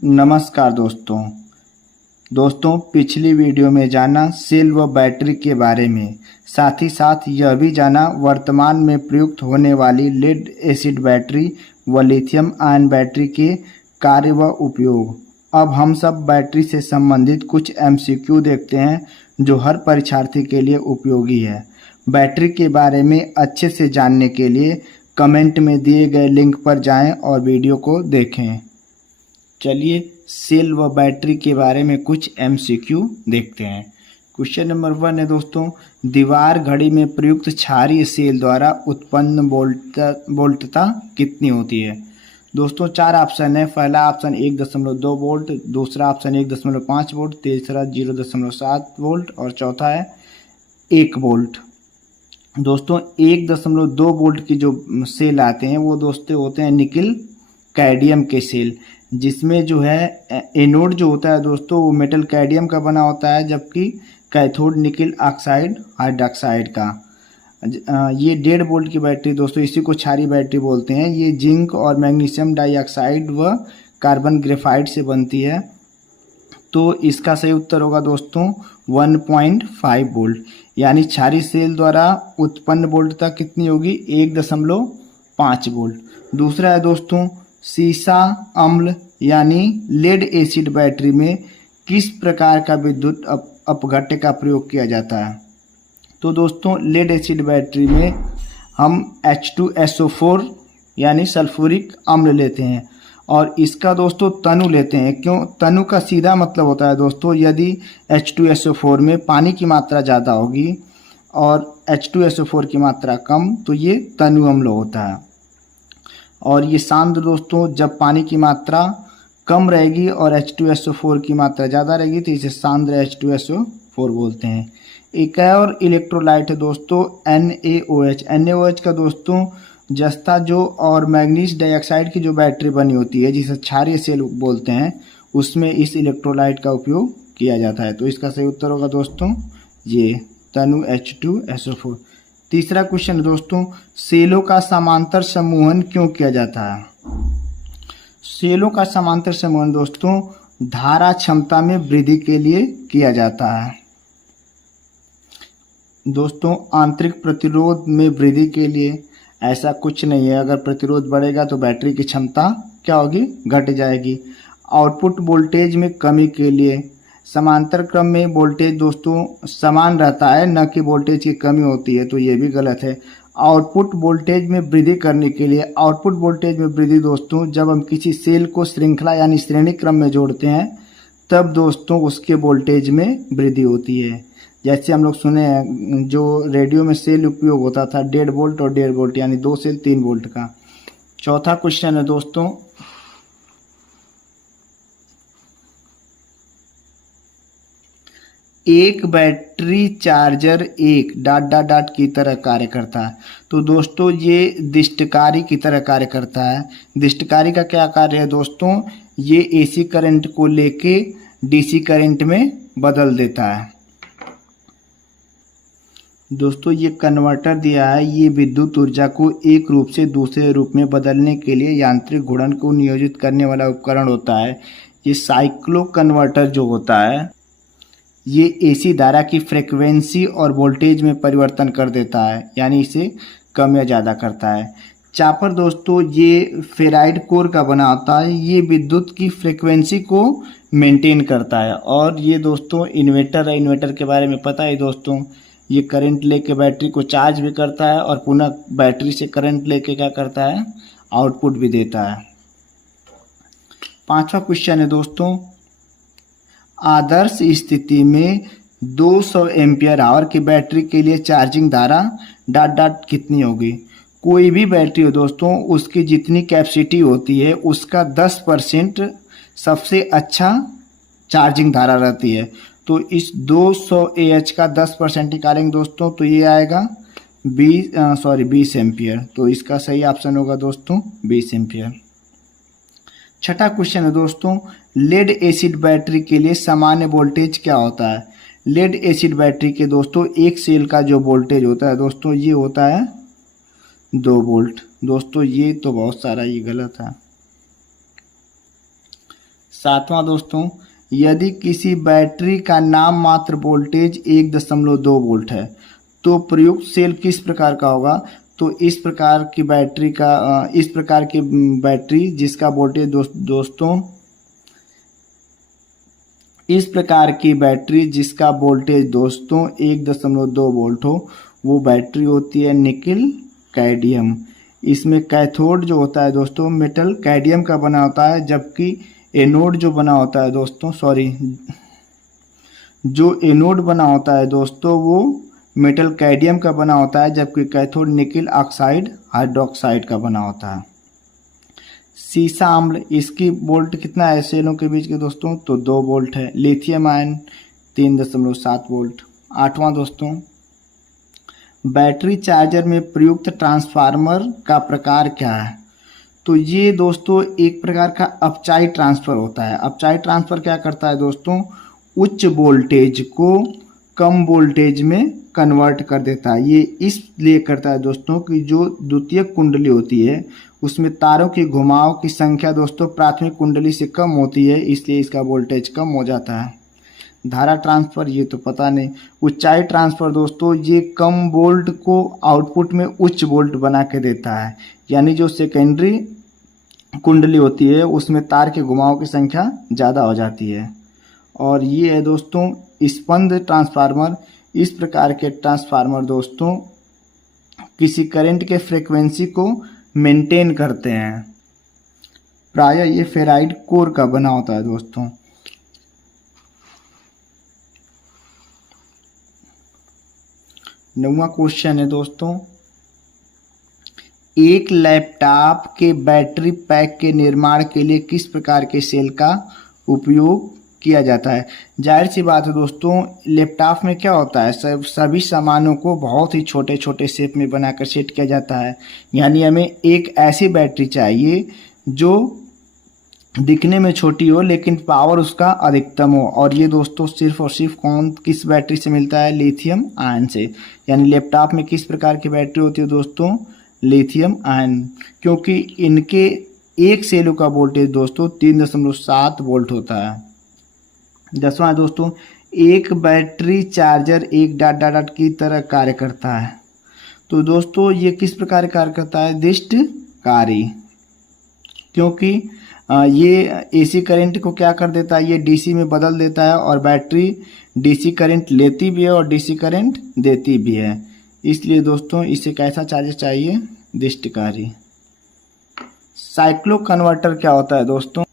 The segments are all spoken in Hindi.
नमस्कार दोस्तों पिछली वीडियो में जाना सेल व बैटरी के बारे में, साथ ही साथ यह भी जाना वर्तमान में प्रयुक्त होने वाली लेड एसिड बैटरी व लिथियम आयन बैटरी के कार्य व उपयोग। अब हम सब बैटरी से संबंधित कुछ MCQ देखते हैं जो हर परीक्षार्थी के लिए उपयोगी है। बैटरी के बारे में अच्छे से जानने के लिए कमेंट में दिए गए लिंक पर जाएं और वीडियो को देखें। चलिए सेल व बैटरी के बारे में कुछ MCQ देखते हैं। क्वेश्चन नंबर 1 है दोस्तों, दीवार घड़ी में प्रयुक्त क्षारीय सेल द्वारा उत्पन्न वोल्टता कितनी होती है? दोस्तों 4 ऑप्शन है। पहला ऑप्शन 1.2 वोल्ट, दूसरा ऑप्शन 1.5 वोल्ट, तीसरा 0.7 वोल्ट और चौथा है 1 वोल्ट। दोस्तों 1.2 वोल्ट की जो सेल आते हैं वो दोस्तों होते हैं निकिल कैडमियम के सेल, जिसमें जो है एनोड जो होता है दोस्तों वो मेटल कैडमियम का बना होता है, जबकि कैथोड निकिल ऑक्साइड हाइड्रोक्साइड का। ये 1.5 वोल्ट की बैटरी दोस्तों, इसी को क्षारीय बैटरी बोलते हैं। ये जिंक और मैग्नीशियम डाइऑक्साइड व कार्बन ग्रेफाइट से बनती है। तो इसका सही उत्तर होगा दोस्तों 1.5 वोल्ट, यानी क्षारीय सेल द्वारा उत्पन्न वोल्टता कितनी होगी? 1.5 वोल्ट। दूसरा है दोस्तों, सीसा अम्ल यानी लेड एसिड बैटरी में किस प्रकार का विद्युत अपघट्य का प्रयोग किया जाता है? तो दोस्तों लेड एसिड बैटरी में हम H2SO4 यानी सल्फ्यूरिक अम्ल लेते हैं और इसका दोस्तों तनु लेते हैं। क्यों? तनु का सीधा मतलब होता है दोस्तों, यदि H2SO4 में पानी की मात्रा ज़्यादा होगी और H2SO4 की मात्रा कम, तो ये तनु अम्ल होता है। और ये सांद्र दोस्तों, जब पानी की मात्रा कम रहेगी और H2SO4 की मात्रा ज़्यादा रहेगी तो इसे सांद्र H2SO4 बोलते हैं। एक और इलेक्ट्रोलाइट है दोस्तों NaOH। NaOH का दोस्तों जस्ता जो और मैग्नीज डाइऑक्साइड की जो बैटरी बनी होती है जिसे क्षारीय सेल बोलते हैं, उसमें इस इलेक्ट्रोलाइट का उपयोग किया जाता है। तो इसका सही उत्तर होगा दोस्तों ये तनु H2SO4। तीसरा क्वेश्चन है दोस्तों, सेलों का समांतर समूहन क्यों किया जाता है? सेलों का समांतर समूहन दोस्तों धारा क्षमता में वृद्धि के लिए किया जाता है। दोस्तों आंतरिक प्रतिरोध में वृद्धि के लिए ऐसा कुछ नहीं है। अगर प्रतिरोध बढ़ेगा तो बैटरी की क्षमता क्या होगी? घट जाएगी। आउटपुट वोल्टेज में कमी के लिए समांतर क्रम में वोल्टेज दोस्तों समान रहता है, न कि वोल्टेज की कमी होती है, तो ये भी गलत है। आउटपुट वोल्टेज में वृद्धि करने के लिए, आउटपुट वोल्टेज में वृद्धि दोस्तों जब हम किसी सेल को श्रृंखला यानी श्रेणी क्रम में जोड़ते हैं तब दोस्तों उसके वोल्टेज में वृद्धि होती है। जैसे हम लोग सुने हैं जो रेडियो में सेल उपयोग होता था 1.5 वोल्ट और 1.5 वोल्ट यानी 2 से 3 वोल्ट का। चौथा क्वेश्चन है दोस्तों, एक बैटरी चार्जर एक ... की तरह कार्य करता है। तो दोस्तों ये दिष्टकारी की तरह कार्य करता है। दिष्टकारी का क्या कार्य है दोस्तों? ये AC करंट को लेके DC करंट में बदल देता है। दोस्तों ये कन्वर्टर दिया है, ये विद्युत ऊर्जा को एक रूप से दूसरे रूप में बदलने के लिए यांत्रिक घूर्णन को नियोजित करने वाला उपकरण होता है। ये साइक्लो कन्वर्टर जो होता है ये AC धारा की फ्रीक्वेंसी और वोल्टेज में परिवर्तन कर देता है, यानी इसे कम या ज़्यादा करता है। चापर दोस्तों ये फेराइड कोर का बना होता है, ये विद्युत की फ्रीक्वेंसी को मेंटेन करता है। और ये दोस्तों इन्वर्टर है, इन्वर्टर के बारे में पता है दोस्तों, ये करंट लेके बैटरी को चार्ज भी करता है और पुनः बैटरी से करंट लेके क्या करता है? आउटपुट भी देता है। पांचवा क्वेश्चन है दोस्तों, आदर्श स्थिति में 200 एम्पियर आवर की बैटरी के लिए चार्जिंग धारा ... कितनी होगी? कोई भी बैटरी हो दोस्तों उसकी जितनी कैपेसिटी होती है उसका 10% सबसे अच्छा चार्जिंग धारा रहती है। तो इस 200 AH का 10% निकालेंगे दोस्तों तो ये आएगा 20 एम्पियर। तो इसका सही ऑप्शन होगा दोस्तों 20 एम्पियर। छठा क्वेश्चन है दोस्तों, लेड एसिड बैटरी के लिए सामान्य वोल्टेज क्या होता है? लेड एसिड बैटरी के दोस्तों एक सेल का जो वोल्टेज होता है दोस्तों ये होता है 2 वोल्ट। दोस्तों ये तो बहुत सारा ये गलत है। सातवां दोस्तों, यदि किसी बैटरी का नाम मात्र वोल्टेज 1.2 वोल्ट है तो प्रयुक्त सेल किस प्रकार का होगा? तो इस प्रकार की बैटरी जिसका वोल्टेज दोस्तों इस प्रकार की बैटरी जिसका वोल्टेज दोस्तों 1.2 वोल्ट हो, वो बैटरी होती है निकिल कैडमियम। इसमें कैथोड जो होता है दोस्तों मेटल कैडमियम का बना होता है, जबकि एनोड जो बना होता है दोस्तों जो एनोड बना होता है दोस्तों वो मेटल कैडमियम का बना होता है, जबकि कैथोड निकिल ऑक्साइड हाइड्रोक्साइड का बना होता है। सीसा अम्ल, इसकी वोल्ट कितना है सेलों के बीच के दोस्तों? तो 2 वोल्ट है। Lithium ion 3.7 volt. आठवां दोस्तों, बैटरी चार्जर में प्रयुक्त ट्रांसफार्मर का प्रकार क्या है? तो ये दोस्तों एक प्रकार का अपचाई ट्रांसफर होता है। अपचाई ट्रांसफर क्या करता है दोस्तों? उच्च वोल्टेज को कम वोल्टेज में कन्वर्ट कर देता है। ये इसलिए करता है दोस्तों कि जो द्वितीयक कुंडली होती है उसमें तारों की घुमाव की संख्या दोस्तों प्राथमिक कुंडली से कम होती है, इसलिए इसका वोल्टेज कम हो जाता है। धारा ट्रांसफर ये तो पता नहीं। ऊंचाई ट्रांसफर दोस्तों ये कम वोल्ट को आउटपुट में उच्च वोल्ट बना के देता है, यानी जो सेकेंडरी कुंडली होती है उसमें तार के घुमाव की संख्या ज़्यादा हो जाती है। और ये है दोस्तों स्पंद ट्रांसफार्मर। इस प्रकार के ट्रांसफार्मर दोस्तों किसी करंट के फ्रीक्वेंसी को मेंटेन करते हैं। प्रायः ये फेराइड कोर का बना होता है दोस्तों। नौवां क्वेश्चन है दोस्तों, एक लैपटॉप के बैटरी पैक के निर्माण के लिए किस प्रकार के सेल का उपयोग किया जाता है? जाहिर सी बात है दोस्तों, लैपटॉप में क्या होता है, सभी सामानों को बहुत ही छोटे छोटे शेप में बनाकर सेट किया जाता है। यानी हमें एक ऐसी बैटरी चाहिए जो दिखने में छोटी हो लेकिन पावर उसका अधिकतम हो। और ये दोस्तों सिर्फ और सिर्फ किस बैटरी से मिलता है? लिथियम आयन से। यानी लैपटॉप में किस प्रकार की बैटरी होती है दोस्तों? लिथियम आयन, क्योंकि इनके एक सेलों का वोल्टेज दोस्तों 3.7 वोल्ट होता है। 10वां दोस्तों, एक बैटरी चार्जर एक डॉट डॉट डॉट की तरह कार्य करता है। तो दोस्तों ये किस प्रकार कार्य करता है? दिष्टकारी, क्योंकि ये एसी करंट को क्या कर देता है? ये डीसी में बदल देता है और बैटरी डीसी करंट लेती भी है और डीसी करंट देती भी है, इसलिए दोस्तों इसे कैसा चार्जर चाहिए? दिष्टकारी। साइक्लो कन्वर्टर क्या होता है दोस्तों?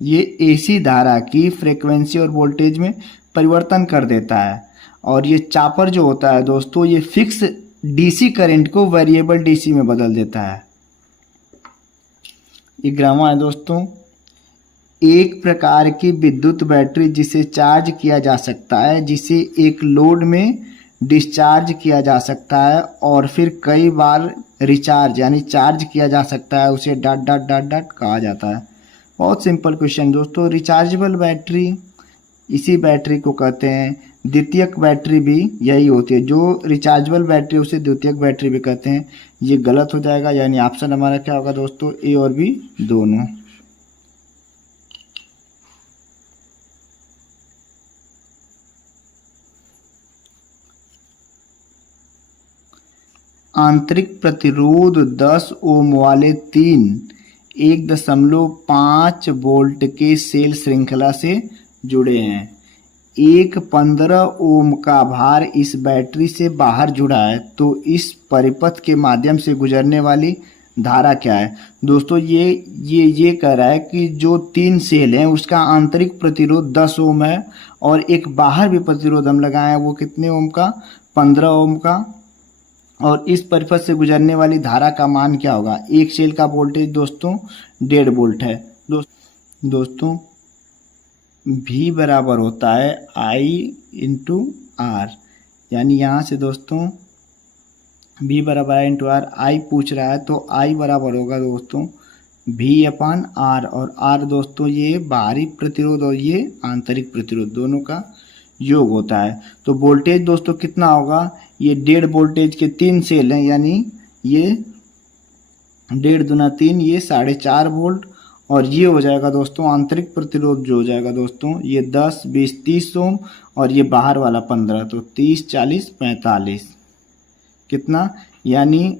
ये एसी धारा की फ्रीक्वेंसी और वोल्टेज में परिवर्तन कर देता है। और ये चापर जो होता है दोस्तों ये फिक्स डीसी करंट को वेरिएबल डीसी में बदल देता है। 11वां है दोस्तों, एक प्रकार की विद्युत बैटरी जिसे चार्ज किया जा सकता है, जिसे एक लोड में डिस्चार्ज किया जा सकता है और फिर कई बार रिचार्ज यानी चार्ज किया जा सकता है, उसे डॉट डॉट डॉट डॉट कहा जाता है। बहुत सिंपल क्वेश्चन दोस्तों। रिचार्जेबल बैटरी, इसी बैटरी को कहते हैं द्वितीयक बैटरी, भी यही होती है। जो रिचार्जेबल बैटरी उसे द्वितीयक बैटरी भी कहते हैं। ये गलत हो जाएगा, यानी ऑप्शन हमारा क्या होगा दोस्तों? ए और बी दोनों। आंतरिक प्रतिरोध 10 ओम वाले 1.5 वोल्ट के सेल श्रृंखला से जुड़े हैं। एक 15 ओम का भार इस बैटरी से बाहर जुड़ा है, तो इस परिपथ के माध्यम से गुजरने वाली धारा क्या है? दोस्तों ये कह रहा है कि जो 3 सेल हैं उसका आंतरिक प्रतिरोध 10 ओम है और एक बाहर भी प्रतिरोध हम लगाए हैं, वो कितने ओम का? 15 ओम का। और इस परिपथ से गुजरने वाली धारा का मान क्या होगा? एक सेल का वोल्टेज दोस्तों 1.5 वोल्ट है। दोस्तों V बराबर होता है I इंटू R, यानी यहाँ से दोस्तों V बराबर I इंटू R, I पूछ रहा है तो I बराबर होगा दोस्तों V/R, और R दोस्तों ये बाहरी प्रतिरोध और ये आंतरिक प्रतिरोध दोनों का योग होता है। तो वोल्टेज दोस्तों कितना होगा? ये 1.5 वोल्टेज के 3 सेल हैं, यानी ये 1.5 दूना 3, ये 4.5 वोल्ट और ये हो जाएगा दोस्तों आंतरिक प्रतिरोध जो हो जाएगा दोस्तों ये 10, 20, 30 ओम और ये बाहर वाला 15, तो 30, 40, 45 कितना यानी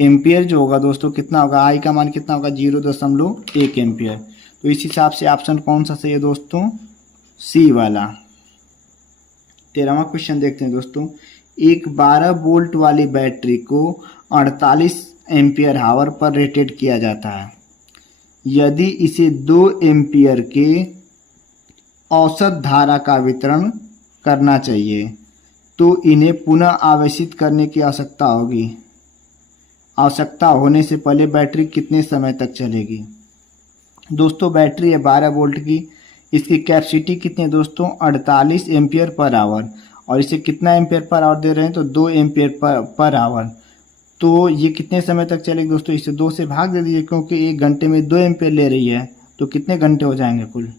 एम्पियर जो होगा दोस्तों कितना होगा, आई का मान कितना होगा 0.1 एम्पियर। तो इस हिसाब से ऑप्शन कौन सा सही है दोस्तों, सी वाला। 13वां क्वेश्चन देखते हैं दोस्तों। एक 12 वोल्ट वाली बैटरी को 48 एम्पियर हावर पर रेटेड किया जाता है। यदि इसे 2 एम्पियर के औसत धारा का वितरण करना चाहिए तो इन्हें पुनः आवेशित करने की आवश्यकता होगी। आवश्यकता होने से पहले बैटरी कितने समय तक चलेगी। दोस्तों बैटरी है 12 वोल्ट की, इसकी कैपेसिटी कितनी है दोस्तों 48 एम्पियर पर आवर, और इसे कितना एम्पियर पर आवर दे रहे हैं तो 2 एम्पियर पर आवर। तो ये कितने समय तक चलेगी दोस्तों, इसे 2 से भाग दे दीजिए क्योंकि 1 घंटे में 2 एम्पियर ले रही है, तो कितने घंटे हो जाएंगे कुल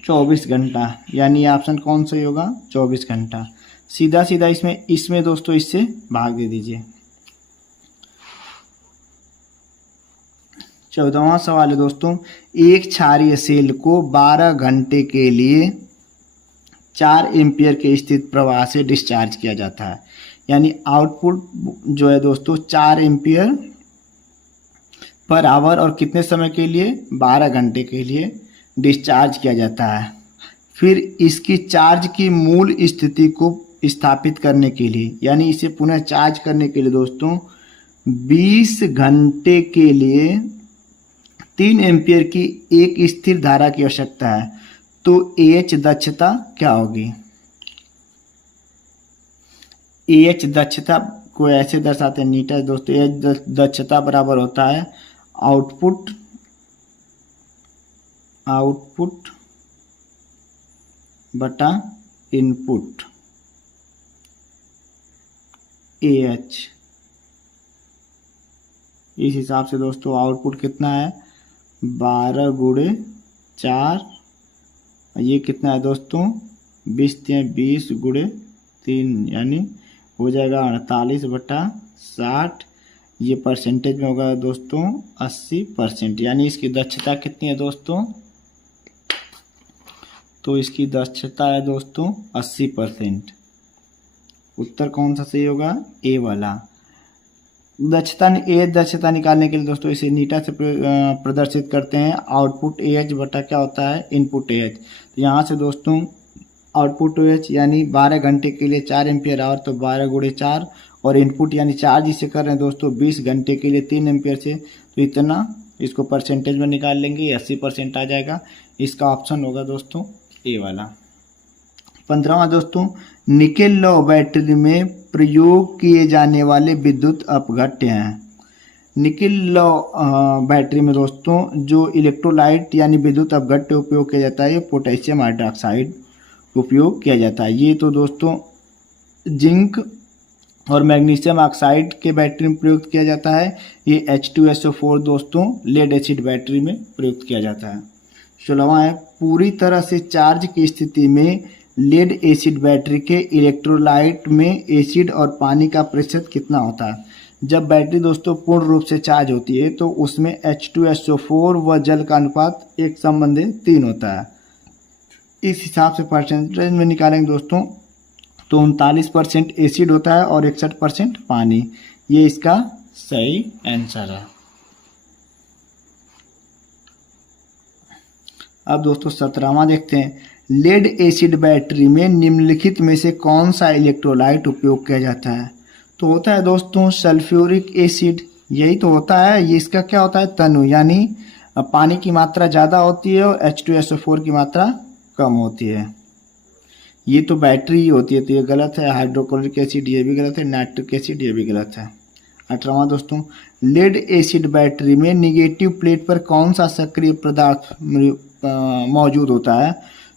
24 घंटा, यानी ऑप्शन कौन सही होगा 24 घंटा। सीधा सीधा इसमें दोस्तों इससे भाग दे दीजिए। 14वां सवाल है दोस्तों। एक क्षारीय सेल को 12 घंटे के लिए 4 एम्पियर के स्थिर प्रवाह से डिस्चार्ज किया जाता है, यानी आउटपुट जो है दोस्तों 4 एम्पियर पर आवर और कितने समय के लिए 12 घंटे के लिए डिस्चार्ज किया जाता है। फिर इसकी चार्ज की मूल स्थिति को स्थापित करने के लिए, यानी इसे पुनः चार्ज करने के लिए दोस्तों 20 घंटे के लिए 3 एम्पियर की एक स्थिर धारा की आवश्यकता है। तो AH दक्षता क्या होगी। AH दक्षता को ऐसे दर्शाते हैं नीटा दोस्तों, AH दक्षता बराबर होता है आउटपुट बटा इनपुट AH। इस हिसाब से दोस्तों आउटपुट कितना है 12 गुणे 4, ये कितना है दोस्तों 20 गुणे 3, यानी हो जाएगा 48 बटा 60। ये परसेंटेज में होगा दोस्तों 80%, यानी इसकी दक्षता कितनी है दोस्तों, तो इसकी दक्षता है दोस्तों 80%। उत्तर कौन सा सही होगा, ए वाला। दक्षता निकालने के लिए दोस्तों इसे नीटा से प्रदर्शित करते हैं। आउटपुट AH बटा क्या होता है इनपुट AH। तो यहाँ से दोस्तों आउटपुट AH यानी 12 घंटे के लिए 4 एम्पियर आवर, तो 12 गुणे 4, और इनपुट यानी चार्ज इसे कर रहे हैं दोस्तों 20 घंटे के लिए 3 एम्पियर से, तो इतना इसको परसेंटेज में निकाल लेंगे 80% आ जाएगा। इसका ऑप्शन होगा दोस्तों ए वाला। 15वां दोस्तों। निकेल लौ बैटरी में प्रयोग किए जाने वाले विद्युत अपघट्य हैं। निकेल लौ बैटरी में दोस्तों जो इलेक्ट्रोलाइट यानी विद्युत अपघट्य उपयोग किया जाता है ये पोटेशियम हाइड्रोक्साइड उपयोग किया जाता है। ये तो दोस्तों जिंक और मैग्नीशियम ऑक्साइड के बैटरी में प्रयुक्त किया जाता है। ये H2SO4 दोस्तों लेड एसिड बैटरी में प्रयुक्त किया जाता है। 16वां है। पूरी तरह से चार्ज की स्थिति में लेड एसिड बैटरी के इलेक्ट्रोलाइट में एसिड और पानी का प्रतिशत कितना होता है। जब बैटरी दोस्तों पूर्ण रूप से चार्ज होती है तो उसमें H2SO4 व जल का अनुपात 1:3 होता है। इस हिसाब से परसेंटेज में निकालेंगे दोस्तों तो 39% एसिड होता है और 61% पानी। ये इसका सही आंसर है। अब दोस्तों 17वां देखते हैं। लेड एसिड बैटरी में निम्नलिखित में से कौन सा इलेक्ट्रोलाइट उपयोग किया जाता है। तो होता है दोस्तों सल्फ्यूरिक एसिड, यही तो होता है। ये इसका क्या होता है तनु, यानी पानी की मात्रा ज़्यादा होती है और H2SO4 की मात्रा कम होती है। ये तो बैटरी ही होती है, तो ये गलत है। हाइड्रोक्लोरिक एसिड ये भी गलत है, नाइट्रिक एसिड ये भी गलत है। 18वां दोस्तों। लेड एसिड बैटरी में निगेटिव प्लेट पर कौन सा सक्रिय पदार्थ मौजूद होता है।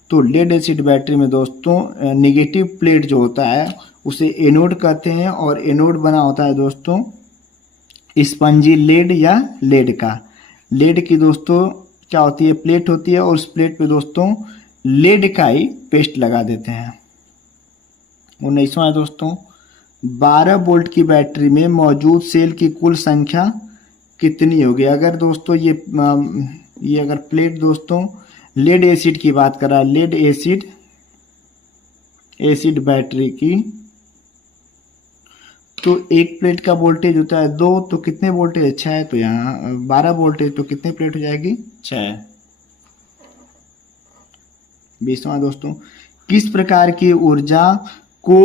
तो लेड एसिड बैटरी में दोस्तों निगेटिव प्लेट जो होता है उसे एनोड कहते हैं, और एनोड बना होता है दोस्तों स्पंजी लेड या लेड का। लेड की दोस्तों क्या होती है प्लेट होती है, और उस प्लेट पे दोस्तों लेड का ही पेस्ट लगा देते हैं। 19वां है दोस्तों। 12 वोल्ट की बैटरी में मौजूद सेल की कुल संख्या कितनी होगी। अगर दोस्तों ये अगर प्लेट दोस्तों लेड एसिड की बात करा, लेड एसिड बैटरी की, तो एक प्लेट का वोल्टेज होता है 2, तो कितने वोल्टेज है 6, तो यहाँ 12 वोल्टेज, तो कितने प्लेट हो जाएगी 6। 20वां दोस्तों, किस प्रकार की ऊर्जा को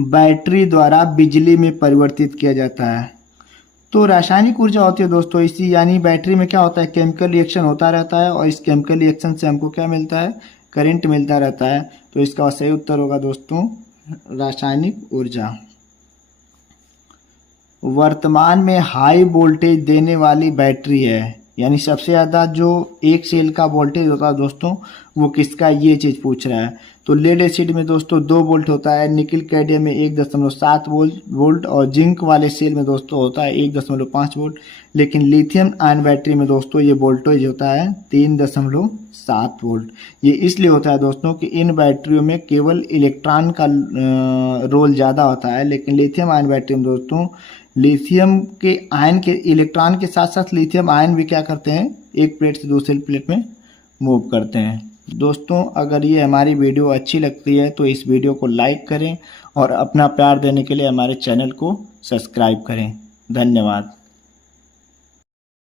बैटरी द्वारा बिजली में परिवर्तित किया जाता है। तो रासायनिक ऊर्जा होती है दोस्तों इसी, यानी बैटरी में क्या होता है, केमिकल रिएक्शन होता रहता है और इस केमिकल रिएक्शन से हमको क्या मिलता है, करंट मिलता रहता है। तो इसका सही उत्तर होगा दोस्तों रासायनिक ऊर्जा। वर्तमान में हाई वोल्टेज देने वाली बैटरी है, यानी सबसे ज़्यादा जो एक सेल का वोल्टेज होता है दोस्तों वो किसका, ये चीज़ पूछ रहा है। तो लेड एसिड में दोस्तों 2 वोल्ट होता है, निकिल कैडमियम में 1.7 वोल्ट और जिंक वाले सेल में दोस्तों होता है 1.5 वोल्ट। लेकिन लिथियम आयन बैटरी में दोस्तों ये वोल्टेज होता है 3.7 वोल्ट। ये इसलिए होता है दोस्तों कि इन बैटरियों में केवल इलेक्ट्रॉन का रोल ज़्यादा होता है, लेकिन लिथियम आयन बैटरी में दोस्तों लिथियम के आयन के इलेक्ट्रॉन के साथ साथ लिथियम आयन भी क्या करते हैं, एक प्लेट से दूसरी प्लेट में मूव करते हैं। दोस्तों अगर ये हमारी वीडियो अच्छी लगती है तो इस वीडियो को लाइक करें और अपना प्यार देने के लिए हमारे चैनल को सब्सक्राइब करें। धन्यवाद।